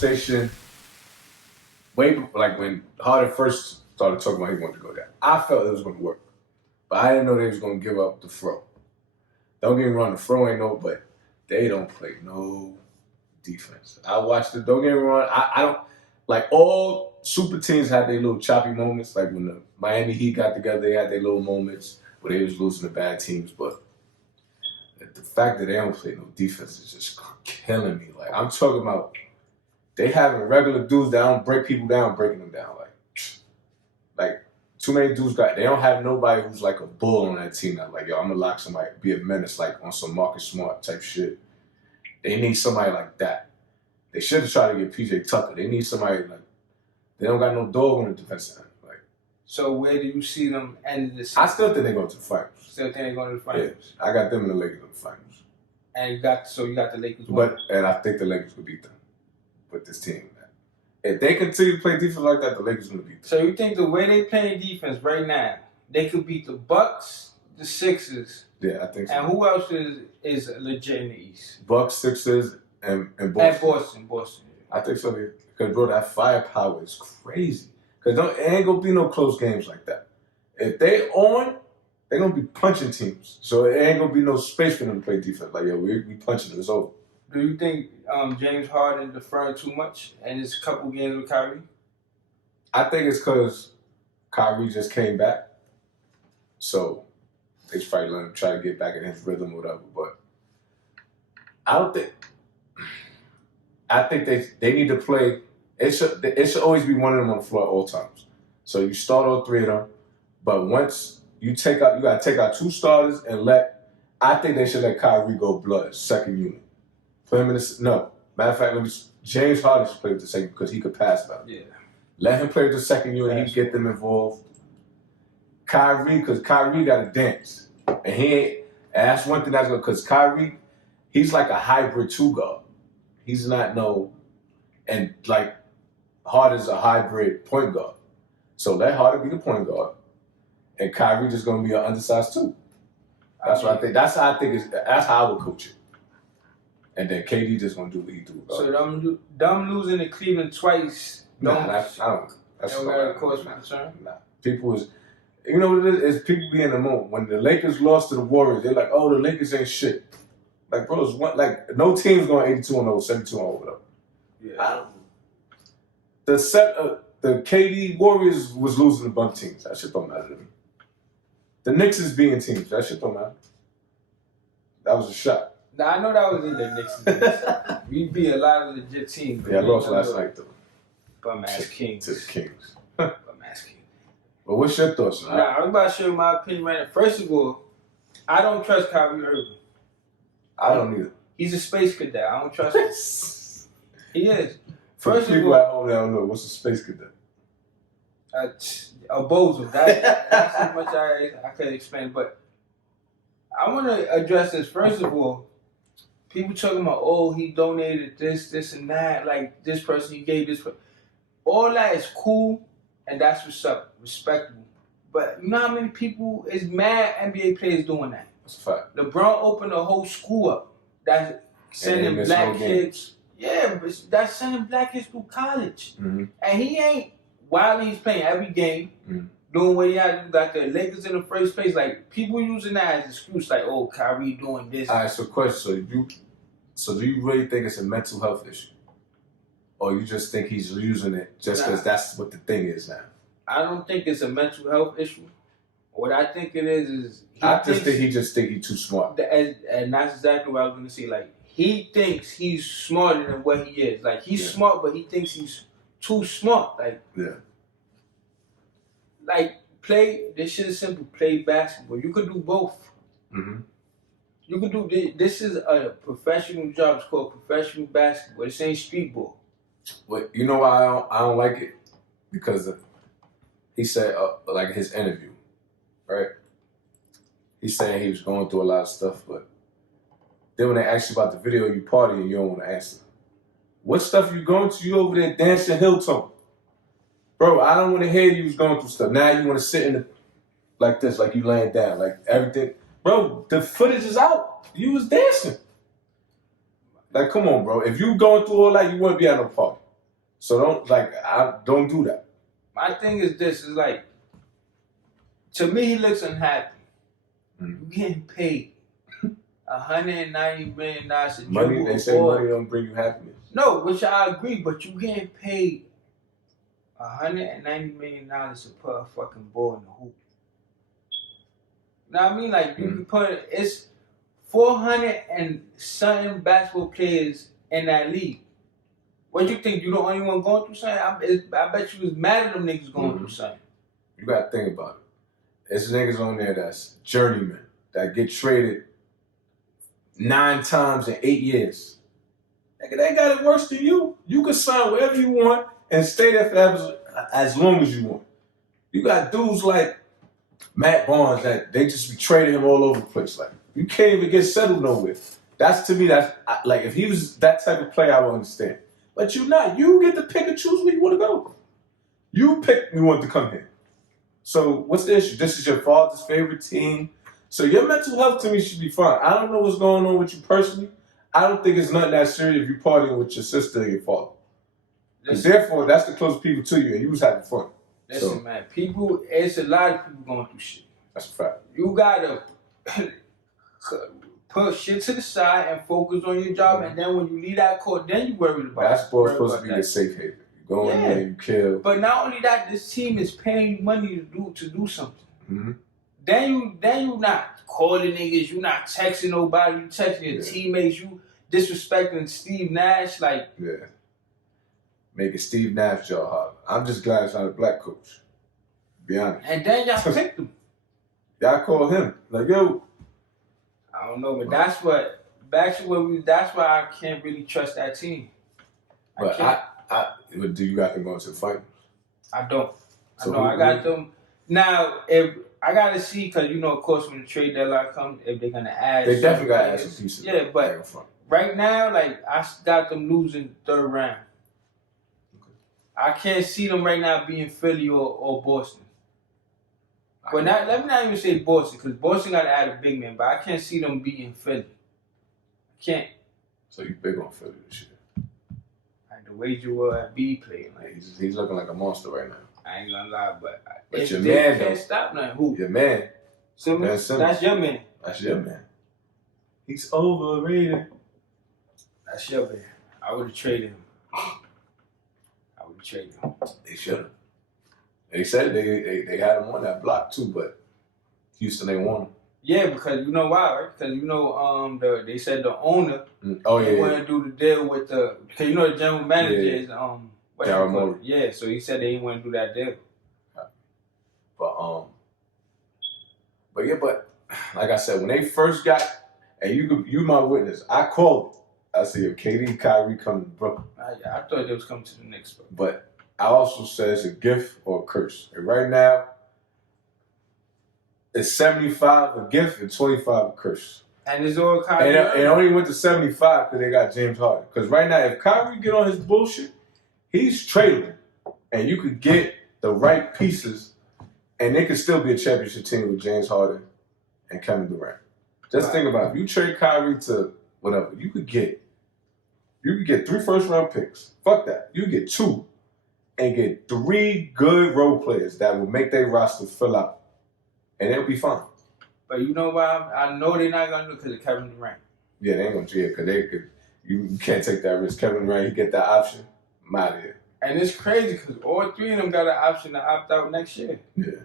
conversation way like when Harden first started talking about he wanted to go there. I felt it was going to work, but I didn't know they was going to give up the throw. Don't get me wrong, the throw ain't no, but they don't play no defense. I watched it. Don't get me wrong. I don't like all super teams had their little choppy moments. Like when the Miami Heat got together, they had their little moments where they was losing to bad teams. But the fact that they don't play no defense is just killing me. Like I'm talking about, they having regular dudes that don't break people down, breaking them down. Like too many dudes they don't have nobody who's like a bull on that team. That like, yo, I'm gonna lock somebody, be a menace, like on some Marcus Smart type shit. They need somebody like that. They should have tried to get PJ Tucker. They need somebody like, they don't got no dog on the defensive end. Like, so where do you see them ending the season? I still think they're going to the finals. Still think they're going to the finals? Yeah, I got them and the Lakers in the finals. And you got the Lakers winning. And I think the Lakers will beat them with this team. If they continue to play defense like that, the Lakers are going to beat them. So you think the way they playing defense right now, they could beat the Bucks, the Sixers? Yeah, I think so. And who else is legit in the East? Bucks, Sixers, and Boston. And Boston. I think so. Because, bro, that firepower is crazy. Because it ain't going to be no close games like that. If they on, they're going to be punching teams. So it ain't going to be no space for them to play defense. Like, yo, we punching them. It's over. Do you think James Harden deferring too much in his couple games with Kyrie? I think it's because Kyrie just came back. So they probably let him try to get back in his rhythm or whatever. But I think they need to play. It should always be one of them on the floor at all times. So you start all three of them. But once you got to take out two starters and I think they should let Kyrie go blood, second unit. Put him in no. Matter of fact, James Harden should play with the second because he could pass better. Yeah. Let him play with the second unit. He can get them involved. Kyrie, because Kyrie got to dance. And he ain't, and that's one thing that's going to, because Kyrie, he's like a hybrid two guard. He's not and like Harden's a hybrid point guard. So let Harden be the point guard. And Kyrie just going to be an undersized two. That's what I think. That's how I would coach it. And then KD just gonna do what he do. So them losing to Cleveland twice. I don't. That's don't got a cause for concern. Nah. People is, you know what it is people be in the moment. When the Lakers lost to the Warriors, they're like, oh, the Lakers ain't shit. Like, bro, it's one, like no team's going 82-0, 72-0, whatever. Yeah. The KD Warriors was losing to bum teams. That shit don't matter to me. The Knicks is beating teams. That shit don't matter. That was a shot. Now, I know that was in the Knicks. We beat a lot of legit teams. Yeah, I lost last night, though. Bum-ass Kings. To the Kings. Bum-ass Kings. But what's your thoughts? Nah, I'm about to share my opinion right now. First of all, I don't trust Kyrie Irving. I don't either. He's a space cadet. I don't trust him. He is. For people at home that don't know, what's a space cadet? A bozo. That's as much I could explain. But I want to address this. First of all, people talking about, oh, he donated this, and that. Like, this person, he gave this. All that is cool, and that's what's up. Respectable. But you know how many people is mad NBA players doing that? That's a fact. LeBron opened a whole school up. That's sending black kids. Yeah, but that's sending black kids through college. Mm-hmm. And he ain't, while he's playing every game, doing what he had to do, got the Lakers in the first place. Like, people using that as an excuse, like, oh, Kyrie doing this. All right, so question. So do you really think it's a mental health issue? Or you just think he's using it just because that's what the thing is now? I don't think it's a mental health issue. What I think it is he just think he's too smart. And that's exactly what I was going to say. Like, he thinks he's smarter than what he is. Like, he's smart, but he thinks he's too smart. Like, this shit is simple. Play basketball. You could do both. Mm-hmm. You could do this. Is a professional job. It's called professional basketball. This ain't street ball. Well, you know why I don't like it? Because he said, like his interview, right? He's saying he was going through a lot of stuff, but then when they ask you about the video you partying, you don't want to answer. What stuff you going to? You over there dancing Hilltone. Bro, I don't want to hear you was going through stuff. Now you want to sit like this, like you laying down, like everything. Bro, the footage is out. You was dancing. Like, come on, bro. If you going through all that, you wouldn't be at no party. So don't do that. My thing is this: is like, to me, he looks unhappy. You getting paid $190 million a money. They say money don't bring you happiness. No, which I agree, but you getting paid $190 million to put a fucking ball in the hoop. You know what I mean? Like, you can put it's 400 and something basketball players in that league. What do you think? You the only one going through something? I bet you was mad at them niggas going through something. You gotta think about it. There's niggas on there that's journeymen that get traded 9 times in 8 years. Nigga, they got it worse than you. You can sign wherever you want and stay there forever as long as you want. You got dudes like Matt Barnes that they just be trading him all over the place. Like, you can't even get settled nowhere. That's, to me, that's like, if he was that type of player, I would understand. But you're not. You get to pick and choose where you want to go. You pick you want to come here. So what's the issue? This is your father's favorite team. So your mental health to me should be fine. I don't know what's going on with you personally. I don't think it's nothing that serious if you're partying with your sister or your father. Because therefore, that's the closest people to you, and you was having fun. Listen, man, it's a lot of people going through shit. That's a fact. You gotta put shit to the side and focus on your job, and then when you leave that court, then you worry about basketball is supposed to be your safe haven. You go in there, you kill. But not only that, this team is paying you money to do something. Mm-hmm. Then you not calling niggas, you not texting nobody, you texting your teammates, you disrespecting Steve Nash, like making Steve Nash job hard. I'm just glad it's not a black coach. To be honest. And then y'all picked him. Y'all called him like, yo. I don't know, but that's why I can't really trust that team. Do you got them going to the finals? I don't. I got them. Now, if I got to see, because, of course, when the trade deadline comes, if they're going to add. They definitely got to add some pieces. Yeah, but right now, like, I got them losing third round. Okay. I can't see them right now being Philly or Boston. But let me not even say Boston, because Boston got to add a big man, but I can't see them beating Philly. I can't. So you big on Philly this year? Like the way Joel Embiid playing. Like, he's looking like a monster right now. I ain't gonna lie, but your man can't stop nothing. Who? Your man. Simmons? That's your man. That's your man. He's overrated. That's your man. I would have traded him. They should have. They said they had him on that block too, but Houston ain't want him. Yeah, because you know why, right? Because they said the owner they want to do the deal with because the general manager is Daryl Morey. Yeah, so he said they didn't want to do that deal. But like I said, when they first got, and you my witness, I called. I said, if KD, Kyrie come to Brooklyn. I thought they was coming to the Knicks, but I also said it's a gift or a curse. And right now, it's 75 a gift and 25 a curse. And it's all Kyrie. And it only went to 75 because they got James Harden. Because right now, if Kyrie get on his bullshit, he's tradable. And you could get the right pieces, and they could still be a championship team with James Harden and Kevin Durant. Just think about it. If you trade Kyrie to whatever, you could get 3 first-round picks. Fuck that. You get 2 and get 3 good role players that will make their roster fill out. And it'll be fine. But you know why? I know they're not going to do it because of Kevin Durant. Yeah, they ain't going to do it because they could. You can't take that risk. Kevin Durant, he get that option. I'm out of here. And it's crazy because all 3 of them got an option to opt out next year. Yeah.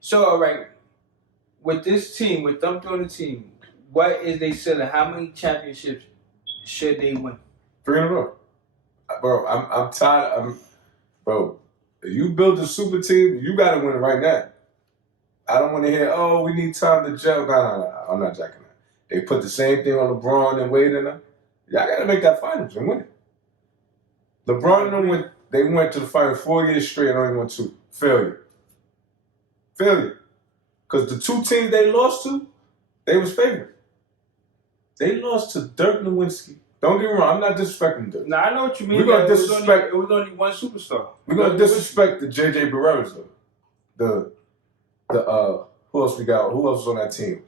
So, all right, with this team, with them doing the team, what is they selling? How many championships should they win? 3 in a row. Bro, I'm tired. Bro, if you build a super team, you got to win right now. I don't want to hear, we need time to gel. No, I'm not jacking that. They put the same thing on LeBron and Wade and them. Y'all got to make that finals and win it. LeBron and them they went to the finals 4 years straight and only won 2. Failure. Because the 2 teams they lost to, they was favored. They lost to Dirk Nowitzki. Don't get me wrong, I'm not disrespecting Dirk. No, I know what you mean. We're going to disrespect. It was only one superstar. We're going to disrespect the J.J. Barreras, though. Who else we got? Who else was on that team?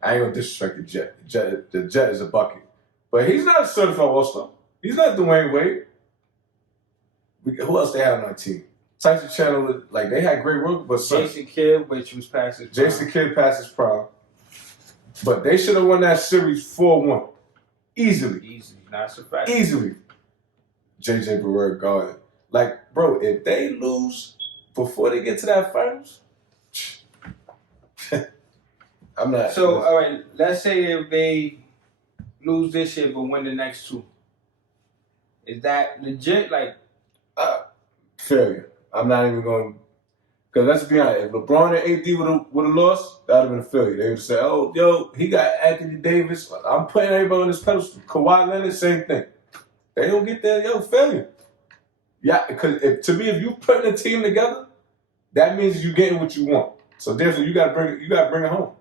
I ain't gonna disrespect the Jet. The Jet is a bucket, but he's not a certified All-Star. He's not Dwayne Wade. Who else they had on our team? Tyson Chandler, like they had great work, but Jason Kidd, which was past his prime. Jason Kidd passed his prime. But they should have won that series 4-1. Easily. That's a fact. Easily. JJ Barea guarded. Like, bro, if they lose before they get to that finals, I'm not. So, all right, let's say if they lose this year but win the next two. Is that legit? Like, failure. I'm not even going. Because let's be honest, if LeBron and AD would have lost, that would have been a failure. They would have said, "Oh, yo, he got Anthony Davis. I'm putting everybody on this pedestal." Kawhi Leonard, same thing. They don't get that, failure. Yeah, because to me, if you putting a team together, that means you getting what you want. So therefore, you gotta bring it home.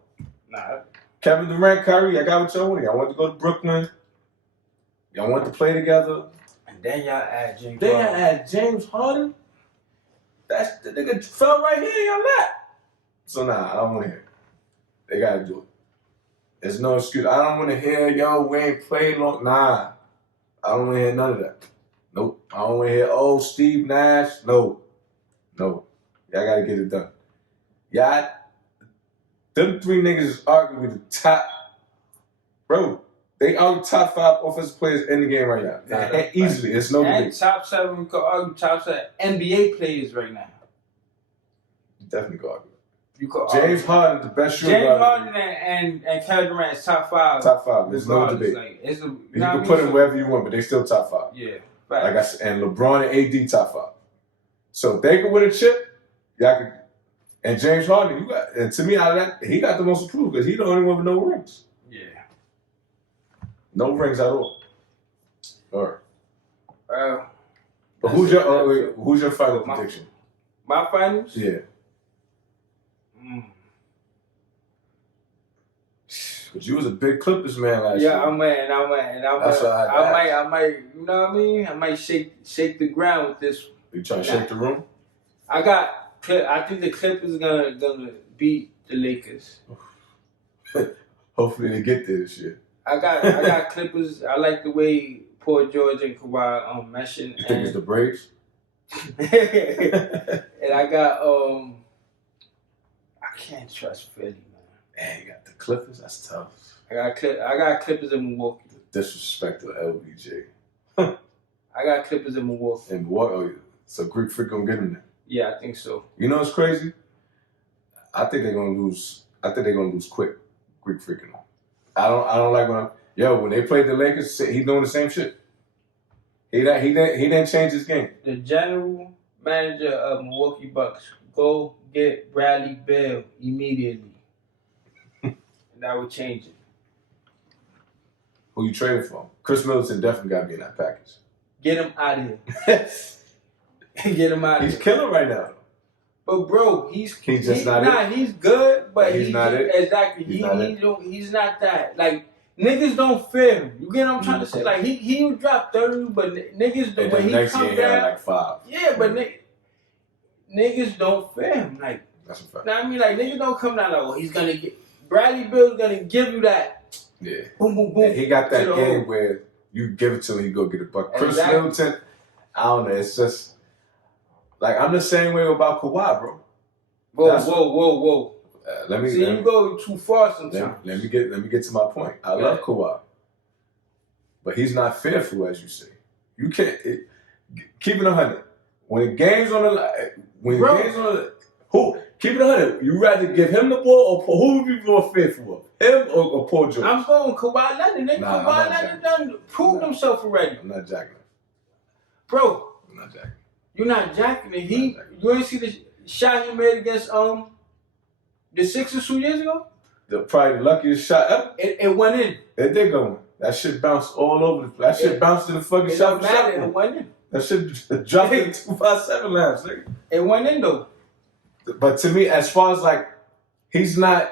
Nah. Kevin Durant, Kyrie, I got what y'all want. Y'all want to go to Brooklyn. Y'all want to play together. And then y'all add James. Then y'all add James Harden. That's the nigga fell right here in your lap. So nah, I don't want to hear it. They gotta do it. There's no excuse. I don't want to hear, yo, we ain't played long. Nah, I don't want to hear none of that. Nope. I don't want to hear, oh, Steve Nash. No. Y'all gotta get it done. Y'all, them three niggas is arguing the top. Bro, they are the top 5 offensive players in the game right now. And easily. It's no debate. And top 7, we could argue top 7 NBA players right now. You definitely could argue. You could James Harden, the best shooter. James Harden and Kevin Durant is top 5. Top 5. There's no debate. Like, you can put them wherever you want, but they still top 5. Yeah. Right. Like I said, and LeBron and AD top 5. So if they could win a chip, y'all could. And James Harden, and to me, out of that, he got the most approved because he's the only one with no rings. Yeah. No rings at all. All right. But who's your final prediction? My finals? Yeah. But you was a big Clippers man last year. Yeah, I might, you know what I mean? I might shake the ground with this. You trying to shake the room? I think the Clippers gonna beat the Lakers. Hopefully they get there this year. I got Clippers. I like the way Paul George and Kawhi meshing. You think it's the Braves? And I got I can't trust Philly, man. Man, you got the Clippers. That's tough. I got Clippers in Milwaukee. Disrespect to LBJ. I got Clippers in Milwaukee. In Milwaukee, oh, yeah. So Greek Freak gonna get him there. Yeah, I think so. You know what's crazy? I think they're gonna lose. I think they're gonna lose quick. Greek freaking. I don't like when they played the Lakers. He's doing the same shit. He didn't change his game. The general manager of Milwaukee Bucks, go get Bradley Beal immediately. That would change it. Who you trading for? Chris Middleton definitely got to be in that package. Get him out of here. Get him out of here. He's killing right now. But bro, he's not it. He's good, but he's not it. Exactly. He's not that. Like niggas don't fear him. You get what I'm trying to say? Like he'll drop 30, but niggas when he comes down like 5. Yeah, but niggas don't fear him. Like that's a fact. Know what I mean? Like niggas don't come down like, oh, he's gonna get Bradley Beal's gonna give you that. Yeah. Boom, boom, boom. And he got that game where you give it to him, he go get it. But Chris Middleton, I don't know. It's just like I'm the same way about Kawhi, bro. Whoa. You go too far sometimes. Let me get to my point. I love Kawhi, but he's not fearful, as you say. You can't keep it 100. When the game's on the line, keep it 100. You rather give him the ball or who would be more fearful of, him or Paul George? I'm going Kawhi Leonard. Kawhi Leonard done proved himself already. I'm not jacking him. Bro. I'm not jacking him. You're not jacking it. You ain't see the shot he made against the Sixers 2 years ago? Probably the luckiest shot ever. It went in. It did go in. That shit bounced all over the place. That shit bounced in the fucking shot. It went in. That shit dropped in 257 last nigga. It went in though. But to me, as far as like, he's not.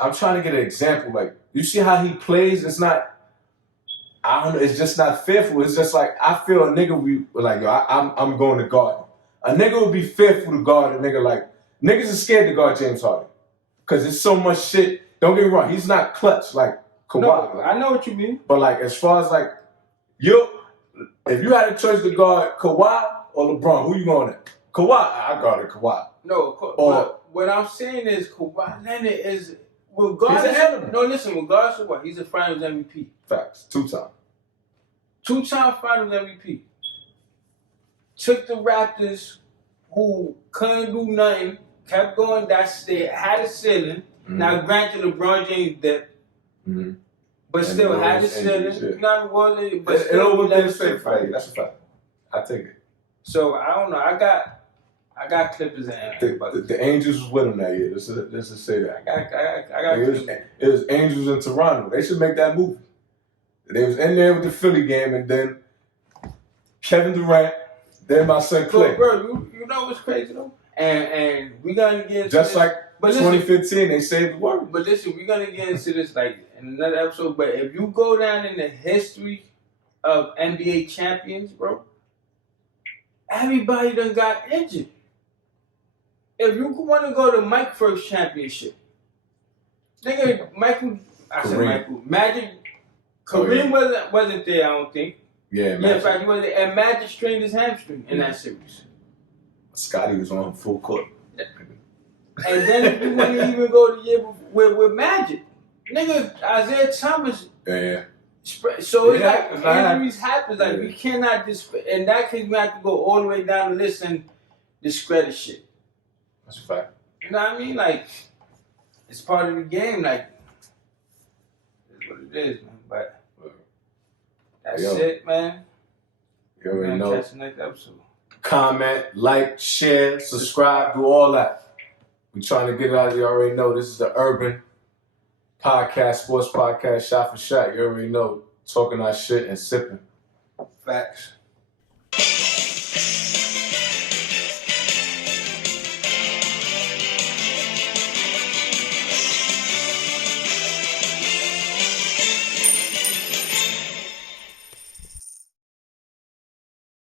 I'm trying to get an example. Like, you see how he plays? It's not. I don't know. It's just not fearful. It's just like I feel a nigga be like, yo, I'm going to guard him. A nigga would be fearful to guard a nigga like niggas are scared to guard James Harden because there's so much shit. Don't get me wrong. He's not clutch like Kawhi. No, I know what you mean. But like as far as like you, If you had a choice to guard Kawhi or LeBron, who you going at? Kawhi. I guarded Kawhi. No, but what I'm saying is Kawhi Leonard is regardless. He's an element. No, listen, regardless of what, he's a Finals MVP. Facts. 2-time. 2-time Finals MVP. Took the Raptors, who couldn't do nothing, kept going. They had a ceiling. Mm-hmm. Now, granted, LeBron James dipped, but still had a ceiling. Not really, but it overdid fake fight. That's a fact. I take it. So I don't know. I got Clippers and the Angels was with him that year. Let's just say that. I got it was Angels in Toronto. They should make that movie. They was in there with the Philly game, and then Kevin Durant, then my son Clay. Bro, you know what's crazy though? And we gonna get into just this. Like 2015, they saved the world. But listen, we're gonna get into this like in another episode. But if you go down in the history of NBA champions, bro, everybody done got injured. If you want to go to Mike's first championship, nigga, Magic, Kareem wasn't there, I don't think. Yeah, in fact, he wasn't there. And Magic strained his hamstring in that series. Scotty was on full court. And then if you want to even go the year with Magic, nigga, Isaiah Thomas. Yeah. So it's like injuries happen. Like we cannot in that case we have to go all the way down the list and discredit shit. That's a fact. You know what I mean? Like it's part of the game. Like it's what it is, man. But that's it, man. You already know. Catch the next episode. Comment, like, share, subscribe, do all that. We trying to get it out. You already know. This is the Urban Podcast, Sports Podcast, Shot for Shot. You already know. Talking our shit and sipping. Facts.